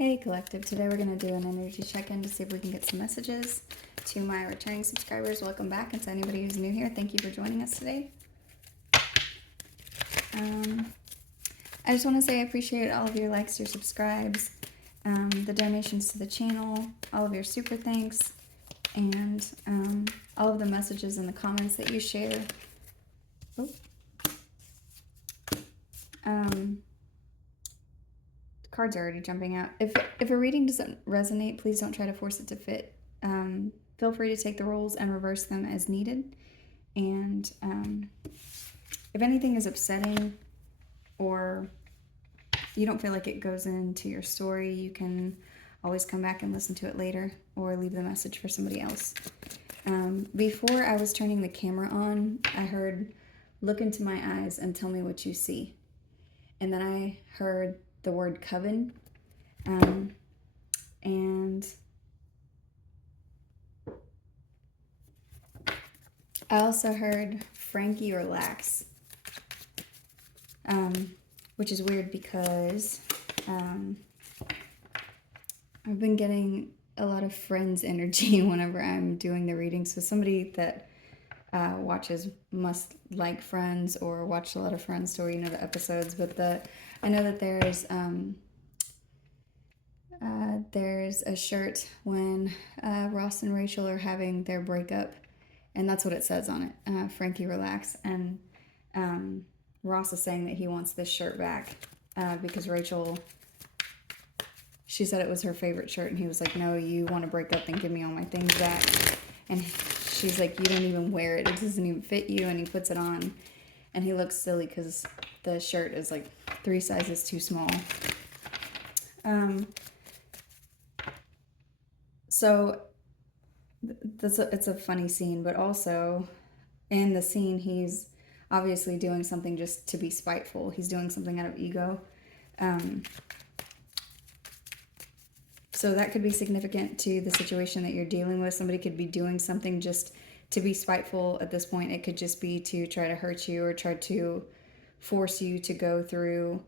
Hey Collective, today we're going to do an energy check-in to see if we can get some messages. To my returning subscribers, welcome back, and to anybody who's new here, thank you for joining us today. I just want to say I appreciate all of your likes, your subscribes, the donations to the channel, all of your super thanks, and all of the messages and the comments that you share. Cards are already jumping out. If a reading doesn't resonate, please don't try to force it to fit. Feel free to take the roles and reverse them as needed. And if anything is upsetting or you don't feel like it goes into your story, you can always come back and listen to it later or leave the message for somebody else. Before I was turning the camera on, I heard, "Look into my eyes and tell me what you see." And then I heard the word coven, and I also heard Frankie relax, which is weird because I've been getting a lot of Friends energy whenever I'm doing the reading. So somebody that watches must like Friends or watched a lot of Friends, so you know the episodes. But I know that there's a shirt when Ross and Rachel are having their breakup, and that's what it says on it. Frankie relax, and Ross is saying that he wants this shirt back because Rachel, she said it was her favorite shirt, and he was like, "No, you want to break up, then give me all my things back." And she's like, "You don't even wear it. It doesn't even fit you." And he puts it on, and he looks silly because the shirt is like 3 sizes too small. So it's a funny scene, but also in the scene, he's obviously doing something just to be spiteful. He's doing something out of ego. So that could be significant to the situation that you're dealing with. Somebody could be doing something just to be spiteful at this point. It could just be to try to hurt you or try to force you to go through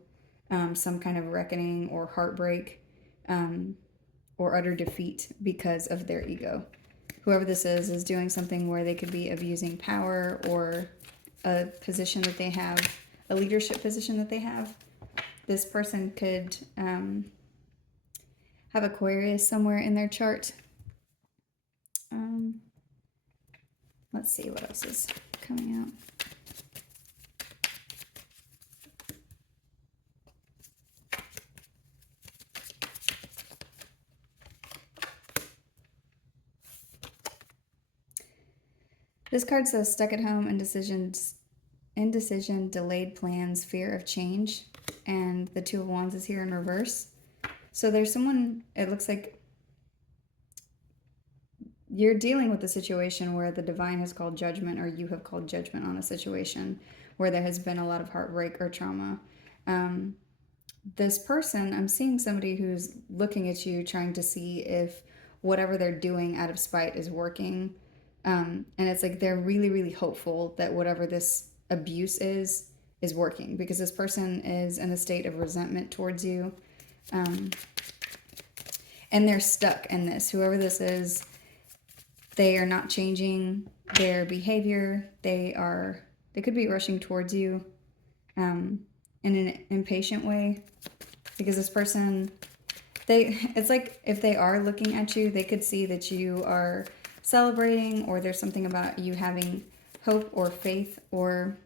some kind of reckoning or heartbreak or utter defeat because of their ego. Whoever this is doing something where they could be abusing power or a position that they have, a leadership position that they have. This person could have Aquarius somewhere in their chart. Let's see what else is coming out. This card says stuck at home, indecision, delayed plans, fear of change, and the Two of Wands is here in reverse. So there's someone, it looks like you're dealing with a situation where the divine has called judgment, or you have called judgment on a situation where there has been a lot of heartbreak or trauma. This person, I'm seeing somebody who's looking at you trying to see if whatever they're doing out of spite is working. And it's like they're really, really hopeful that whatever this abuse is working, because this person is in a state of resentment towards you. And they're stuck in this. Whoever this is, they are not changing their behavior. They could be rushing towards you in an impatient way, because this person, it's like if they are looking at you, they could see that you are celebrating, or there's something about you having hope or faith, or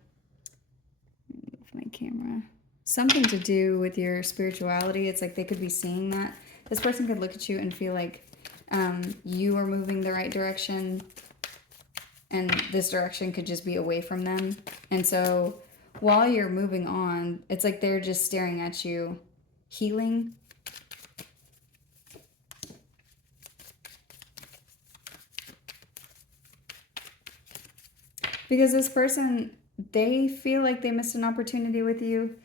my camera, something to do with your spirituality. It's like they could be seeing that. This person could look at you and feel like you are moving the right direction, and this direction could just be away from them. And so while you're moving on, it's like they're just staring at you, healing. Because this person, they feel like they missed an opportunity with you.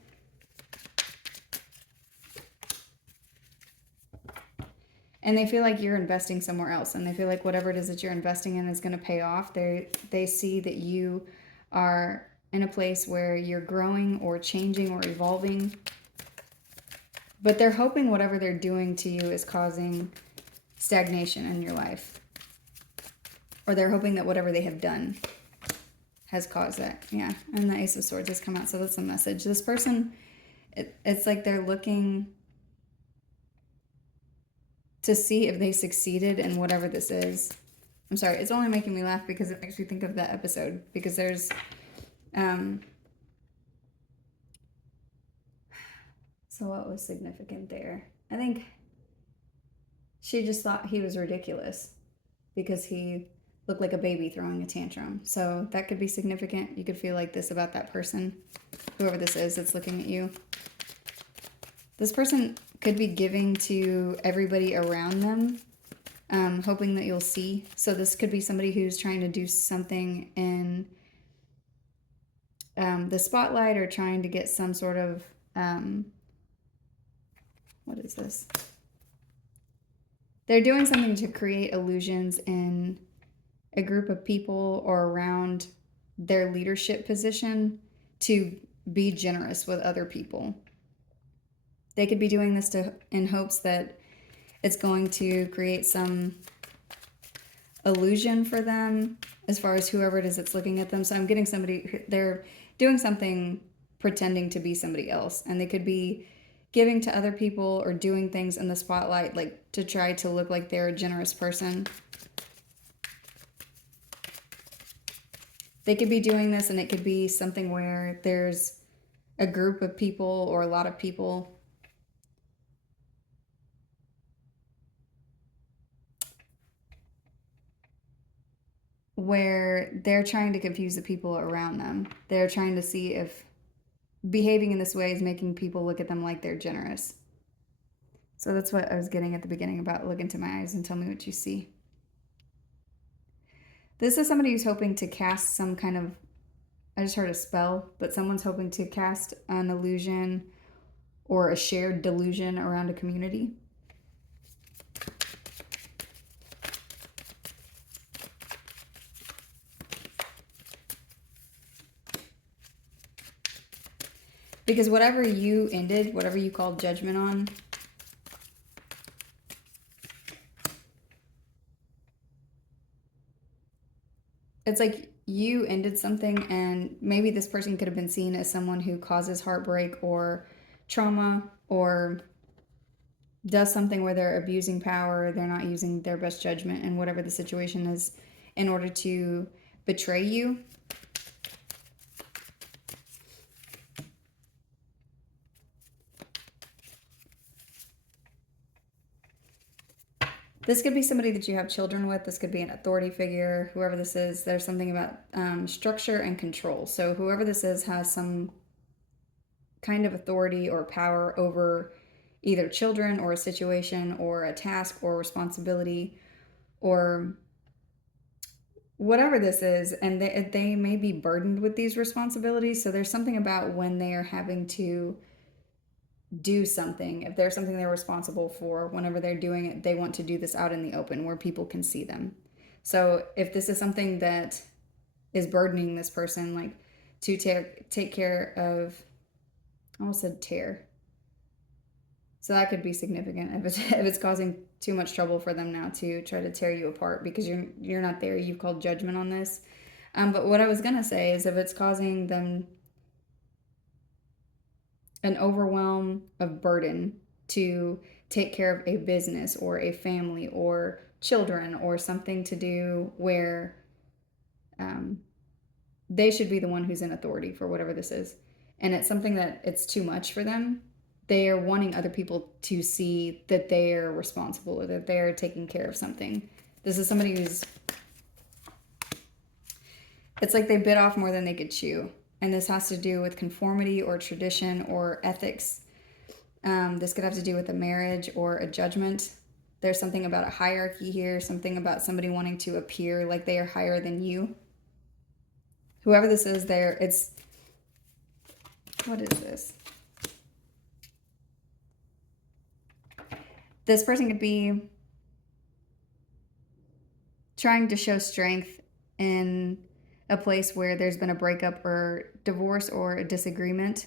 And they feel like you're investing somewhere else. And they feel like whatever it is that you're investing in is going to pay off. They see that you are in a place where you're growing or changing or evolving. But they're hoping whatever they're doing to you is causing stagnation in your life. Or they're hoping that whatever they have done has caused that. Yeah. And the Ace of Swords has come out. So that's a message. This person, it's like they're looking to see if they succeeded in whatever this is. I'm sorry. It's only making me laugh because it makes me think of that episode. Because there's... So what was significant there? I think she just thought he was ridiculous because he looked like a baby throwing a tantrum. So that could be significant. You could feel like this about that person, whoever this is that's looking at you. This person could be giving to everybody around them, hoping that you'll see. So this could be somebody who's trying to do something in the spotlight or trying to get some sort of... what is this? They're doing something to create illusions in a group of people or around their leadership position to be generous with other people. They could be doing this in hopes that it's going to create some illusion for them as far as whoever it is that's looking at them. So I'm getting somebody, they're doing something pretending to be somebody else, and they could be giving to other people or doing things in the spotlight, like to try to look like they're a generous person. They could be doing this, and it could be something where there's a group of people or a lot of people where they're trying to confuse the people around them. They're trying to see if behaving in this way is making people look at them like they're generous. So that's what I was getting at the beginning about look into my eyes and tell me what you see. This is somebody who's hoping to cast some kind of, I just heard a spell, but someone's hoping to cast an illusion or a shared delusion around a community. Because whatever you ended, whatever you called judgment on, it's like you ended something, and maybe this person could have been seen as someone who causes heartbreak or trauma or does something where they're abusing power, they're not using their best judgment and whatever the situation is in order to betray you. This could be somebody that you have children with. This could be an authority figure, whoever this is. There's something about structure and control. So whoever this is has some kind of authority or power over either children or a situation or a task or responsibility or whatever this is. And they may be burdened with these responsibilities. So there's something about when they are having to do something, if there's something they're responsible for, whenever they're doing it, they want to do this out in the open where people can see them. So if this is something that is burdening this person, like to take care of, I almost said tear. So that could be significant if it's causing too much trouble for them now to try to tear you apart because you're not there. You've called judgment on this. But what I was gonna say is if it's causing them an overwhelm of burden to take care of a business or a family or children or something to do where they should be the one who's in authority for whatever this is. And it's something that it's too much for them. They are wanting other people to see that they are responsible or that they are taking care of something. This is somebody who's, it's like they bit off more than they could chew. And this has to do with conformity or tradition or ethics. This could have to do with a marriage or a judgment. There's something about a hierarchy here, something about somebody wanting to appear like they are higher than you. Whoever this is, what is this? This person could be trying to show strength in a place where there's been a breakup or divorce or a disagreement.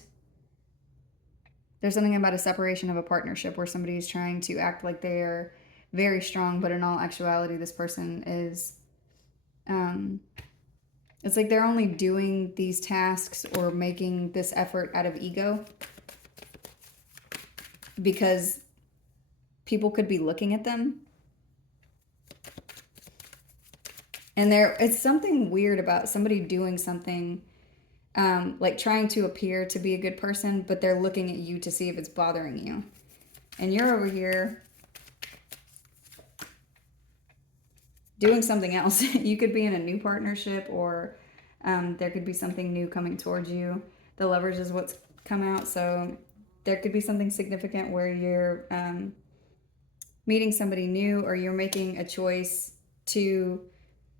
There's something about a separation of a partnership where somebody's trying to act like they are very strong, but in all actuality, this person is, it's like they're only doing these tasks or making this effort out of ego because people could be looking at them. And it's something weird about somebody doing something, like trying to appear to be a good person, but they're looking at you to see if it's bothering you. And you're over here doing something else. You could be in a new partnership, or there could be something new coming towards you. The Lovers is what's come out. So there could be something significant where you're meeting somebody new, or you're making a choice to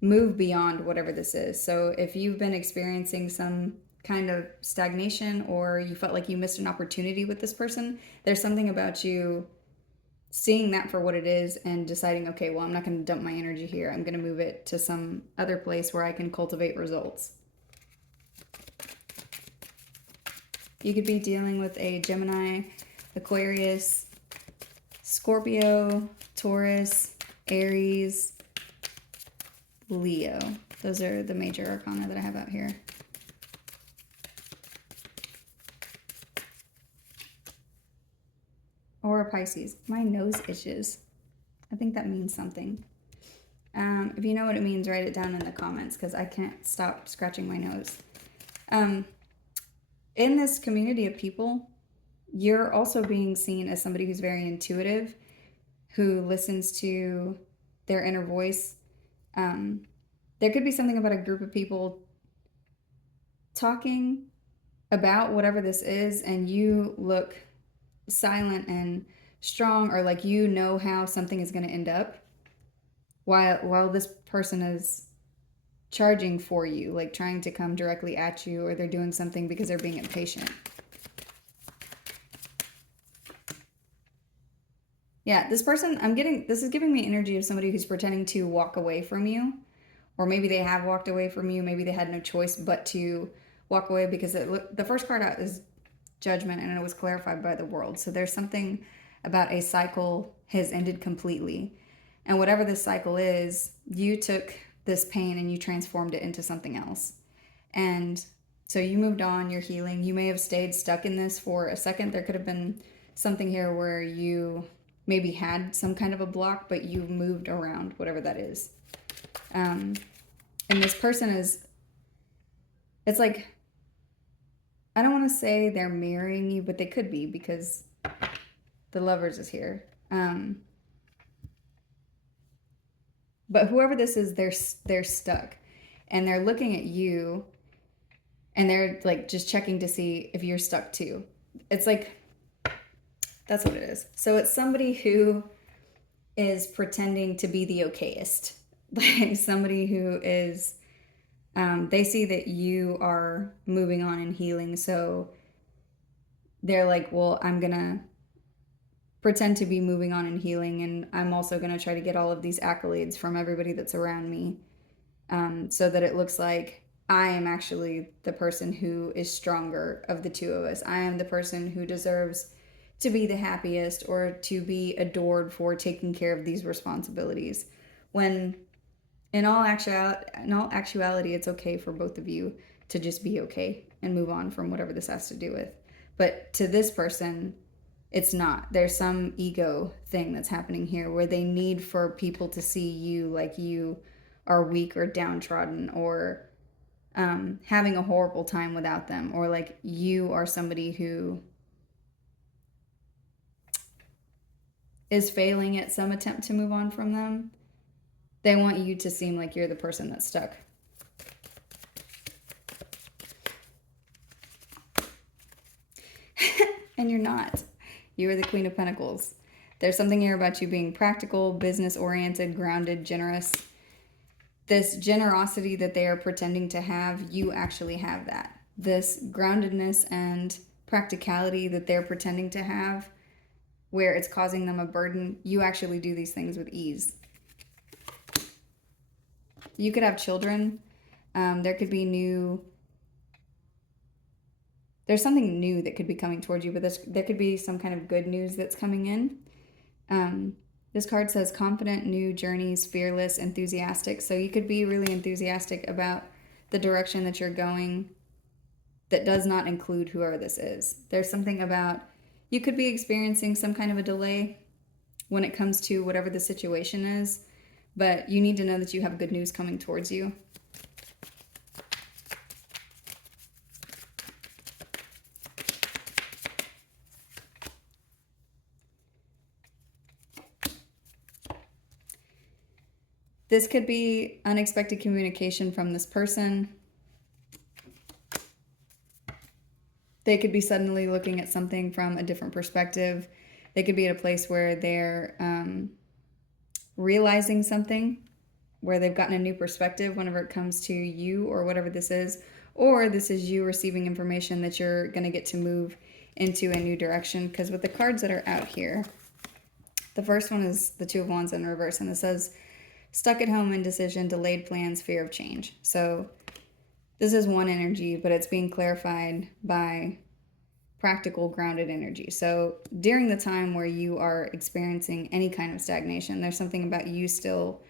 move beyond whatever this is. So if you've been experiencing some kind of stagnation, or you felt like you missed an opportunity with this person, there's something about you seeing that for what it is and deciding, okay, well, I'm not going to dump my energy here. I'm going to move it to some other place where I can cultivate results. You could be dealing with a Gemini, Aquarius, Scorpio, Taurus, Aries, Leo. Those are the major arcana that I have out here. Or a Pisces. My nose itches. I think that means something. If you know what it means, write it down in the comments, because I can't stop scratching my nose. In this community of people, you're also being seen as somebody who's very intuitive, who listens to their inner voice. There could be something about a group of people talking about whatever this is, and you look silent and strong, or like you know how something is going to end up, while this person is charging for you, like trying to come directly at you, or they're doing something because they're being impatient. Yeah, this person, this is giving me energy of somebody who's pretending to walk away from you, or maybe they have walked away from you. Maybe they had no choice but to walk away, because the first card out is Judgment, and it was clarified by the World. So there's something about a cycle has ended completely. And whatever this cycle is, you took this pain and you transformed it into something else. And so you moved on, you're healing. You may have stayed stuck in this for a second. There could have been something here where you maybe had some kind of a block, but you moved around, whatever that is. And this person it's like, I don't want to say they're marrying you, but they could be, because the Lovers is here. But whoever this is, they're stuck, and they're looking at you, and they're like just checking to see if you're stuck too. It's like, that's what it is. So it's somebody who is pretending to be the okayest, like somebody who is, they see that you are moving on and healing, so they're like, well, I'm gonna pretend to be moving on and healing, and I'm also gonna try to get all of these accolades from everybody that's around me, so that it looks like I am actually the person who is stronger of the two of us. I am the person who deserves to be the happiest, or to be adored for taking care of these responsibilities, when in all actuality, it's okay for both of you to just be okay and move on from whatever this has to do with. But to this person, it's not. There's some ego thing that's happening here, where they need for people to see you like you are weak or downtrodden, or having a horrible time without them, or like you are somebody who is failing at some attempt to move on from them. They want you to seem like you're the person that's stuck. And you're not. You are the Queen of Pentacles. There's something here about you being practical, business-oriented, grounded, generous. This generosity that they are pretending to have, you actually have that. This groundedness and practicality that they're pretending to have, where it's causing them a burden, you actually do these things with ease. You could have children. There could be new there's something new that could be coming towards you, but there could be some kind of good news that's coming in. This card says confident, new journeys, fearless, enthusiastic. So you could be really enthusiastic about the direction that you're going that does not include whoever this is. There's something about you could be experiencing some kind of a delay when it comes to whatever the situation is, but you need to know that you have good news coming towards you. This could be unexpected communication from this person. They could be suddenly looking at something from a different perspective. They could be at a place where they're realizing something, where they've gotten a new perspective whenever it comes to you or whatever this is. Or this is you receiving information that you're going to get to move into a new direction. Because with the cards that are out here, the first one is the Two of Wands in reverse. And it says, stuck at home, indecision, delayed plans, fear of change. So this is one energy, but it's being clarified by practical, grounded energy. So during the time where you are experiencing any kind of stagnation, there's something about you still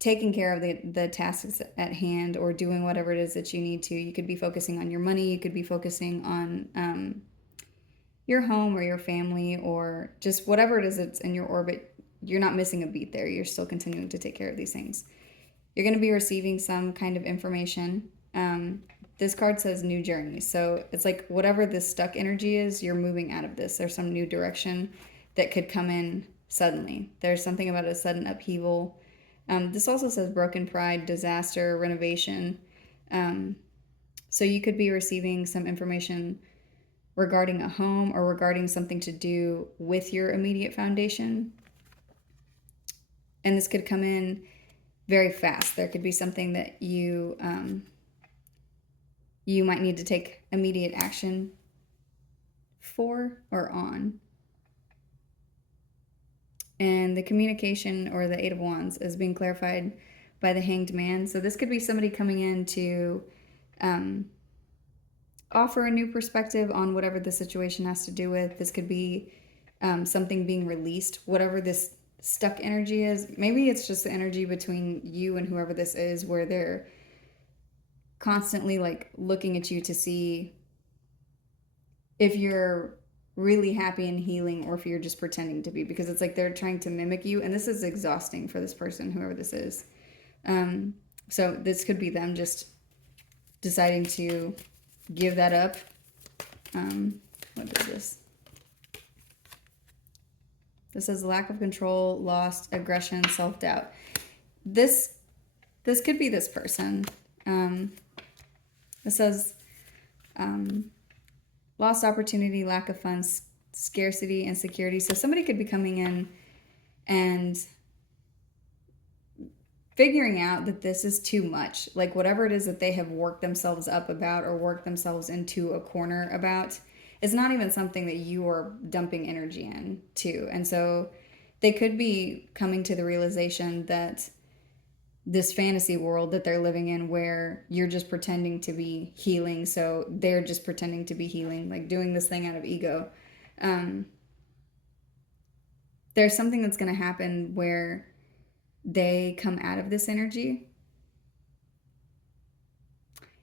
taking care of the tasks at hand or doing whatever it is that you need to. You could be focusing on your money. You could be focusing on your home or your family or just whatever it is that's in your orbit. You're not missing a beat there. You're still continuing to take care of these things. You're going to be receiving some kind of information. This card says new journey. So it's like whatever this stuck energy is, you're moving out of this. There's some new direction that could come in suddenly. There's something about a sudden upheaval. This also says broken pride, disaster, renovation. So you could be receiving some information regarding a home or regarding something to do with your immediate foundation. And this could come in very fast. There could be something that you might need to take immediate action for or on. And the communication or the Eight of Wands is being clarified by the Hanged Man. So this could be somebody coming in to offer a new perspective on whatever the situation has to do with. This could be something being released, whatever this stuck energy is. Maybe it's just the energy between you and whoever this is, where they're constantly like looking at you to see if you're really happy and healing or if you're just pretending to be, because it's like they're trying to mimic you, and this is exhausting for this person, whoever this is. So this could be them just deciding to give that up. What is this? This says lack of control, lost, aggression, self-doubt. This could be this person. It says lost opportunity, lack of funds, scarcity, insecurity. So somebody could be coming in and figuring out that this is too much. Like whatever it is that they have worked themselves up about or worked themselves into a corner about, it's not even something that you are dumping energy in to. And so they could be coming to the realization that this fantasy world that they're living in, where you're just pretending to be healing, so they're just pretending to be healing, like doing this thing out of ego. There's something that's going to happen where they come out of this energy.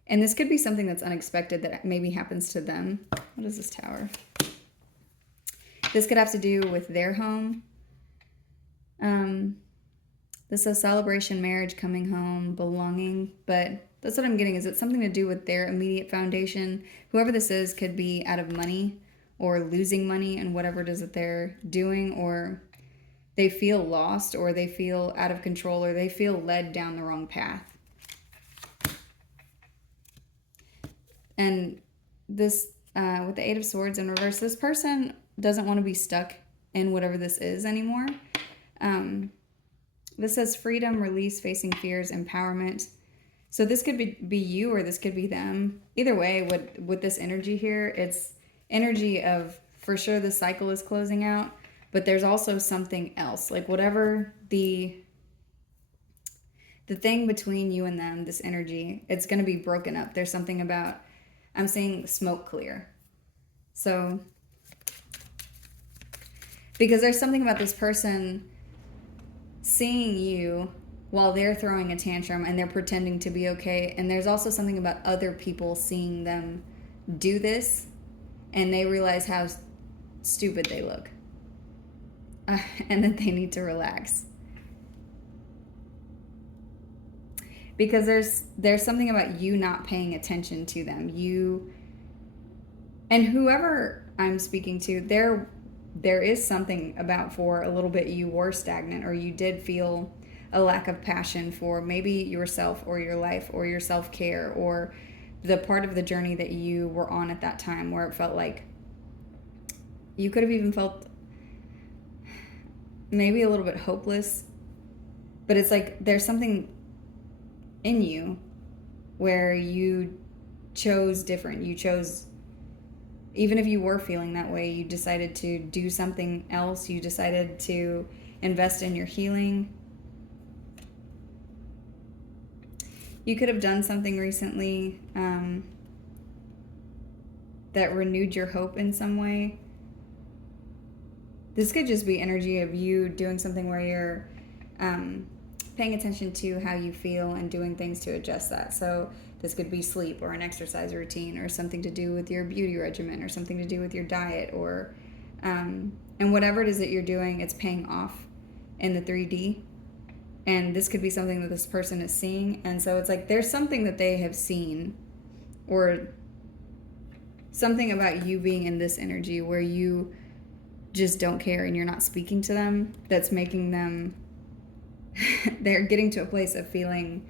And this could be something that's unexpected that maybe happens to them. What is this Tower? This could have to do with their home. This says celebration, marriage, coming home, belonging. But that's what I'm getting, is it's something to do with their immediate foundation. Whoever this is could be out of money or losing money in whatever it is that they're doing, or they feel lost, or they feel out of control, or they feel led down the wrong path. And this, with the Eight of Swords in reverse, this person doesn't want to be stuck in whatever this is anymore. This says freedom, release, facing fears, empowerment. So this could be you, or this could be them. Either way, with this energy here, it's energy of, for sure, the cycle is closing out, but there's also something else. Like whatever the thing between you and them, this energy, it's going to be broken up. There's something about I'm seeing smoke clear. So, because there's something about this person seeing you while they're throwing a tantrum and they're pretending to be okay. And there's also something about other people seeing them do this and they realize how stupid they look and that they need to relax. Because there's something about you not paying attention to them. You and whoever I'm speaking to, there is something about for a little bit you were stagnant or you did feel a lack of passion for maybe yourself or your life or your self-care or the part of the journey that you were on at that time where it felt like you could have even felt maybe a little bit hopeless. But it's like there's something in you where you chose different. You chose, even if you were feeling that way, you decided to do something else. You decided to invest in your healing. You could have done something recently that renewed your hope in some way. This could just be energy of you doing something where you're paying attention to how you feel and doing things to adjust that. So this could be sleep or an exercise routine or something to do with your beauty regimen or something to do with your diet or and whatever it is that you're doing, it's paying off in the 3D. And this could be something that this person is seeing. And so it's like there's something that they have seen or something about you being in this energy where you just don't care and you're not speaking to them that's making them they're getting to a place of feeling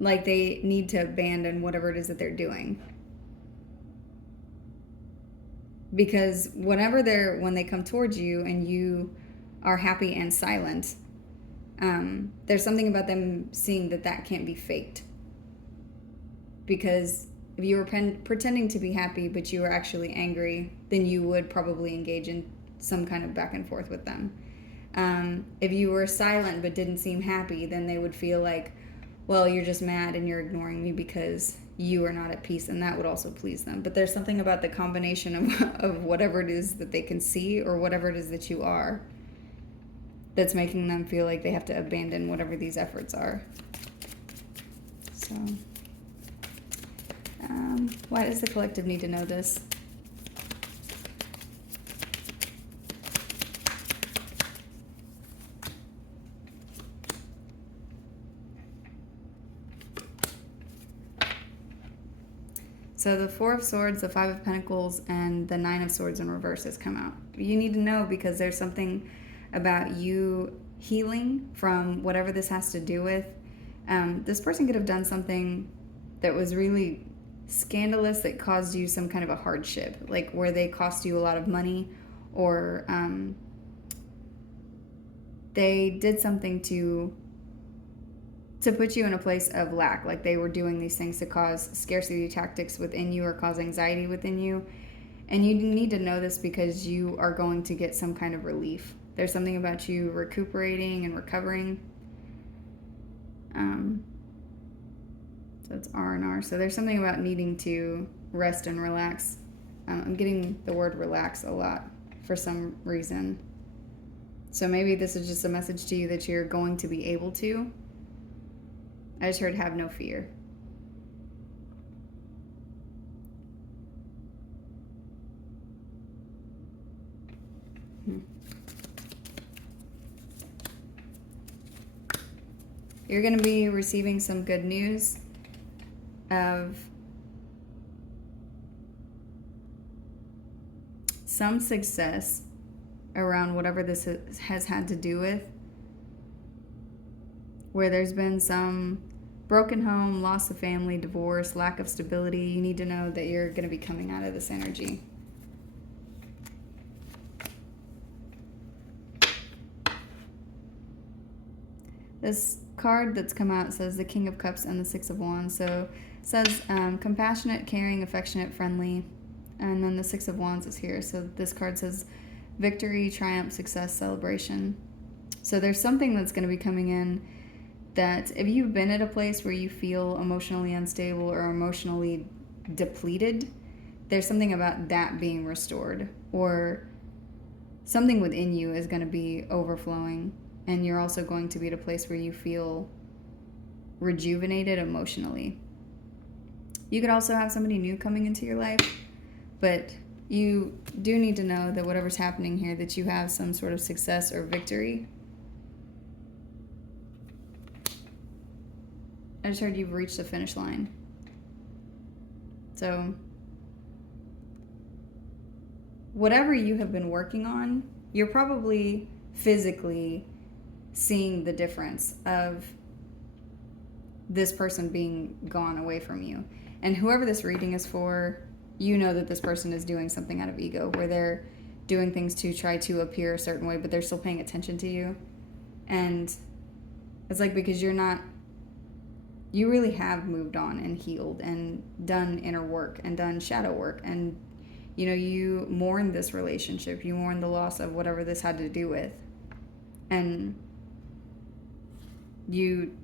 like they need to abandon whatever it is that they're doing. Because when they come towards you and you are happy and silent, there's something about them seeing that can't be faked. Because if you were pretending to be happy but you were actually angry, then you would probably engage in some kind of back and forth with them. If you were silent but didn't seem happy, then they would feel like, well, you're just mad and you're ignoring me because you are not at peace, and that would also please them. But there's something about the combination of whatever it is that they can see or whatever it is that you are that's making them feel like they have to abandon whatever these efforts are. So, why does the collective need to know this? So the Four of Swords, the Five of Pentacles, and the Nine of Swords in reverse has come out. You need to know because there's something about you healing from whatever this has to do with. This person could have done something that was really scandalous that caused you some kind of a hardship, like where they cost you a lot of money or they did something to put you in a place of lack, like they were doing these things to cause scarcity tactics within you or cause anxiety within you. And you need to know this because you are going to get some kind of relief. There's something about you recuperating and recovering. So it's R&R. So there's something about needing to rest and relax. I'm getting the word relax a lot for some reason. So maybe this is just a message to you that you're going to be able to. I just heard have no fear. You're going to be receiving some good news of some success around whatever this has had to do with, where there's been some broken home, loss of family, divorce, lack of stability. You need to know that you're going to be coming out of this energy. This card that's come out says the King of Cups and the Six of Wands. So it says compassionate, caring, affectionate, friendly. And then the Six of Wands is here. So this card says victory, triumph, success, celebration. So there's something that's going to be coming in that if you've been at a place where you feel emotionally unstable or emotionally depleted, there's something about that being restored, or something within you is going to be overflowing, and you're also going to be at a place where you feel rejuvenated emotionally. You could also have somebody new coming into your life, but you do need to know that whatever's happening here, that you have some sort of success or victory. I just heard you've reached the finish line. So whatever you have been working on, you're probably physically seeing the difference of this person being gone away from you. And whoever this reading is for, you know that this person is doing something out of ego, where they're doing things to try to appear a certain way, but they're still paying attention to you. And it's like, because you really have moved on and healed and done inner work and done shadow work, and you mourn this relationship, you mourn the loss of whatever this had to do with, and you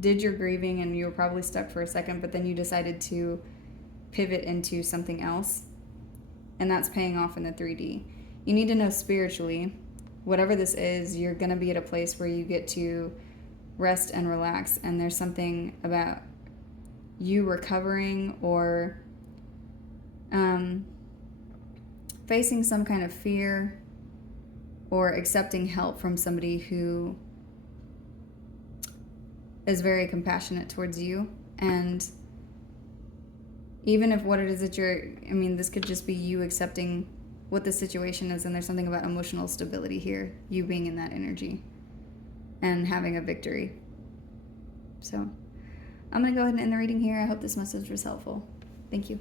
did your grieving, and you were probably stuck for a second, but then you decided to pivot into something else, and that's paying off in the 3D. You need to know spiritually, whatever this is, you're going to be at a place where you get to rest and relax, and there's something about you recovering or facing some kind of fear or accepting help from somebody who is very compassionate towards you. And even if what it is that this could just be you accepting what the situation is, and there's something about emotional stability here, you being in that energy and having a victory. So I'm going to go ahead and end the reading here. I hope this message was helpful. Thank you.